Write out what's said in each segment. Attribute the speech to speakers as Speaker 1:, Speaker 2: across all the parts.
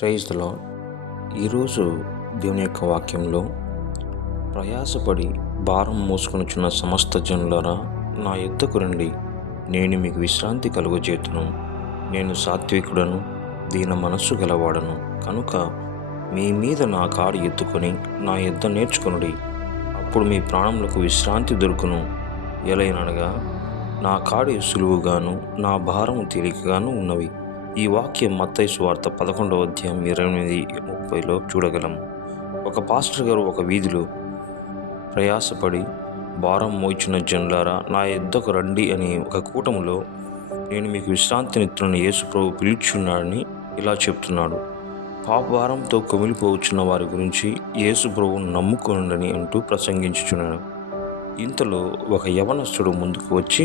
Speaker 1: ప్రైజ్లో ఈరోజు దేవుని యొక్క వాక్యంలో ప్రయాసపడి భారం మోసుకొనుచున్న సమస్త జనులారా నా యుద్ధకు రండి. నేను మీకు విశ్రాంతి కలుగజేతును నేను సాత్వికుడను దీన మనస్సు గలవాడను. కనుక మీ మీద నా కాడు ఎత్తుకొని నా యుద్ధ నేర్చుకొనుడి. అప్పుడు మీ ప్రాణములకు విశ్రాంతి దొరుకును. ఎలైనగా నా కాడి సులువుగాను నా భారము తేలికగాను ఉన్నవి. ఈ వాక్యం మత్తయి సువార్త పదకొండవ అధ్యాయం ఇరవై ఎనిమిది ముప్పైలో చూడగలము ఒక పాస్టర్ గారు ఒక వీధిలో ప్రయాసపడి భారం మోయిచిన జనులారా నా యుద్ధకు రండి అని ఒక కూటములో నేను మీకు విశ్రాంతినిత్తున్న యేసు ప్రభు పిలుచున్నాడని ఇలా చెప్తున్నాడు. పాపభారంతో కమిలిపోవచ్చున్న వారి గురించి యేసు ప్రభువును నమ్ముకొనుండని అంటూ ప్రసంగించుచున్నాడు. ఇంతలో ఒక యవనస్తుడు ముందుకు వచ్చి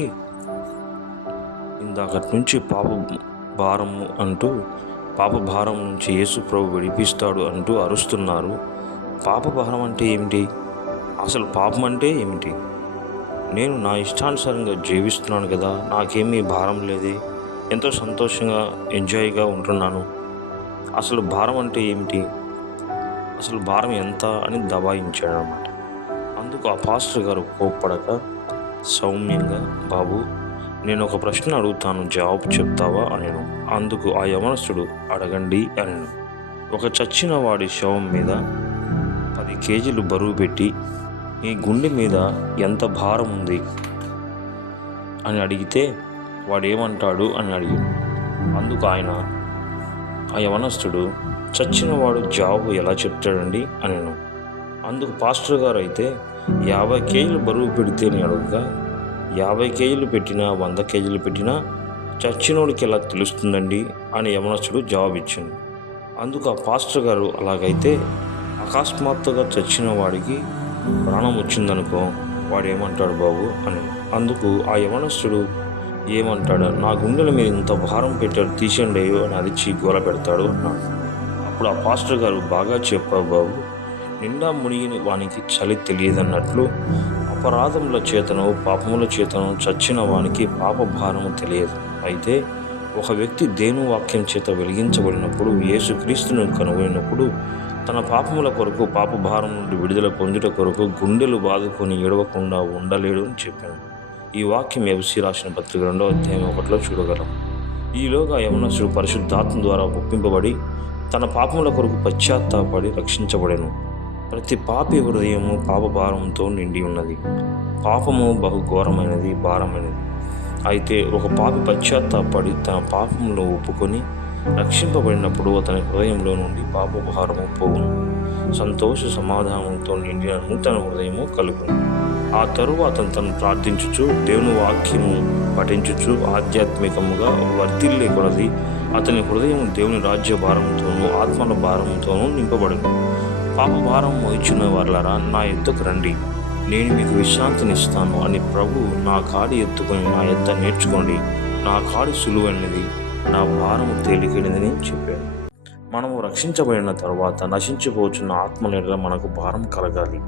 Speaker 1: ఇందాకటి నుంచి పాప భారము అంటూ పాప భారం నుంచి యేసు ప్రభు విడిపిస్తాడు అంటూ అరుస్తున్నారు. పాప భారం అంటే ఏమిటి? అసలు పాపం అంటే ఏమిటి? నేను నా ఇష్టానుసారంగా జీవిస్తున్నాను కదా నాకేమీ భారం లేదు? ఎంతో సంతోషంగా ఎంజాయ్గా ఉంటున్నాను. అసలు భారం అంటే ఏమిటి? అసలు భారం ఎంత అని దబాయించాడు అన్నమాట అందుకు ఆ పాస్టర్ గారు కోప్పడక సౌమ్యంగా బాబు నేను ఒక ప్రశ్న అడుగుతాను. జవాబు చెప్తావా అనను. అందుకు ఆ యవనస్తుడు అడగండి అనను. ఒక చచ్చిన వాడి శవం మీద పది కేజీలు బరువు పెట్టి నీ గుండె మీద ఎంత భారం ఉంది? అని అడిగితే వాడు ఏమంటాడు అని అడిగాడు అందుకు ఆయన ఆ యవనస్తుడు చచ్చినవాడు జాబు ఎలా చెప్తాడండి? అనను. అందుకు పాస్టర్ గారు అయితే యాభై కేజీలు బరువు పెడితే అని అడుగుగా యాభై కేజీలు పెట్టినా వంద కేజీలు పెట్టినా చచ్చినోడికి ఎలా తెలుస్తుందండి అని యమనస్తుడు జవాబిచ్చాడు. అందుకు ఆ పాస్టర్ గారు అలాగైతే అకస్మాత్తుగా చచ్చిన వాడికి ప్రాణం వచ్చిందనుకో వాడు ఏమంటాడు బాబు అని. అందుకు ఆ యమనస్తుడు ఏమంటాడు నా గుండెల మీద ఇంత భారం పెట్టాడు తీసేయండి అని అరిచి గోల పెడతాడు అన్నాడు. అప్పుడు ఆ పాస్టర్ గారు బాగా చెప్పావు బాబు నిండా మునిగిన వానికి చలి తెలియదన్నట్లు అపరాధముల చేతను పాపముల చేతను చచ్చిన వానికి పాప భారము తెలియదు. అయితే ఒక వ్యక్తి దేను వాక్యం చేత వెలిగించబడినప్పుడు యేసుక్రీస్తును కనుగొనినప్పుడు తన పాపముల కొరకు పాప భారం నుండి విడుదల పొందుట కొరకు గుండెలు బాదుకొని ఏడవకుండా ఉండలేడు అని చెప్పాను. ఈ వాక్యం ఎవసి రాసిన పత్రిక రెండవ అధ్యాయం ఒకటిలో చూడగలం. ఈలోగా యమునసుడు పరిశుద్ధాత్మ ద్వారా ఒప్పింపబడి తన పాపముల కొరకు పశ్చాత్తాపడి రక్షించబడెను. ప్రతి పాపి హృదయము పాపభారంతో నిండి ఉన్నది. పాపము బహు ఘోరమైనది భారమైనది. అయితే ఒక పాపి పశ్చాత్తాపడి తన పాపంలో ఒప్పుకొని రక్షింపబడినప్పుడు అతని హృదయంలో నుండి పాపభారము పోగును సంతోష సమాధానంతో నిండిన నూతన హృదయము కలుగును. ఆ తరువాత తను ప్రార్థించుచు దేవుని వాక్యము పఠించుచు ఆధ్యాత్మికముగా వర్తిల్లే కొలది అతని హృదయం దేవుని రాజ్య భారంతోనూ ఆత్మల భారంతోనూ నింపబడును. పాప భారం మోయిచున్న వాళ్ళరా నా ఎద్దుకు రండి. నేను మీకు విశ్రాంతినిస్తాను అని ప్రభు నా కాడి ఎత్తుకొని నా ఎద్ద నేర్చుకోండి. నా కాడి సులువైనది నా భారము తేలికైనదని చెప్పాను. మనము రక్షించబడిన తర్వాత నశించిపోతున్న ఆత్మల మనకు భారం కలగాలి.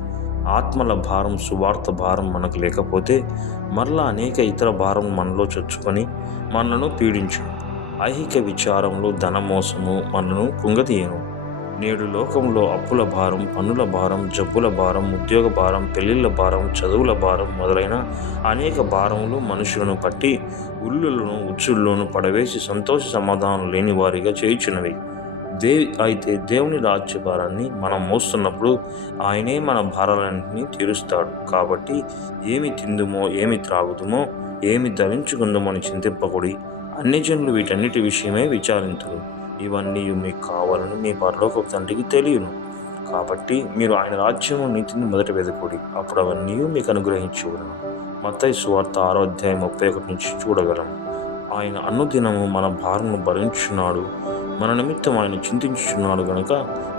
Speaker 1: ఆత్మల భారం సువార్త భారం మనకు లేకపోతే మరలా అనేక ఇతర భారం మనలో చొచ్చుకొని మనను పీడించు ఐహిక విచారంలో ధనమోసము మనను కుంగతీయను నేడు లోకంలో అప్పుల భారం పన్నుల భారం జబ్బుల భారం ఉద్యోగ భారం పెళ్ళిళ్ళ భారం చదువుల భారం మొదలైన అనేక భారములు మనుషులను పట్టి ఉల్లులను ఉచ్చుల్లోను పడవేసి సంతోష సమాధానం లేని వారిగా చేయుచున్నవి. దేవి అయితే దేవుని రాజ్య భారాన్ని మనం మోస్తున్నప్పుడు ఆయనే మన భారాలన్నింటినీ తీరుస్తాడు. కాబట్టి ఏమి తిందుమో ఏమి త్రాగుదుమో ఏమి ధరించుకుందామని చింతింపకుడి చింతింపకూడి అన్ని జనులు వీటన్నిటి విషయమే విచారింతురు. ఇవన్నీ మీకు కావాలని మీ పరలోక తండ్రికి తెలియను. కాబట్టి మీరు ఆయన రాజ్యము నీతిని మొదట వెతుకుడి అప్పుడు అవన్నీ మీకు అనుగ్రహించగలను మత్తయి సువార్త ఆరో అధ్యాయం ముప్పై ఒకటి నుంచి చూడగలం. ఆయన అనుదినము మన భారను భరించున్నాడు మన నిమిత్తం ఆయన చింతించుచున్నాడు గనుక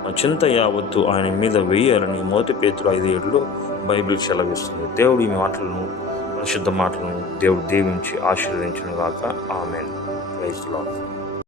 Speaker 1: మా చింత యావత్తు ఆయన మీద వేయాలని మొదటి పేతులు ఐదు ఏడులో బైబిల్ సెలవిస్తుంది. దేవుడు ఈ మాటలను పరిశుద్ధ మాటలను దేవుడు దీవించి ఆశీర్వదించును గాక ఆమెన్. Praise lord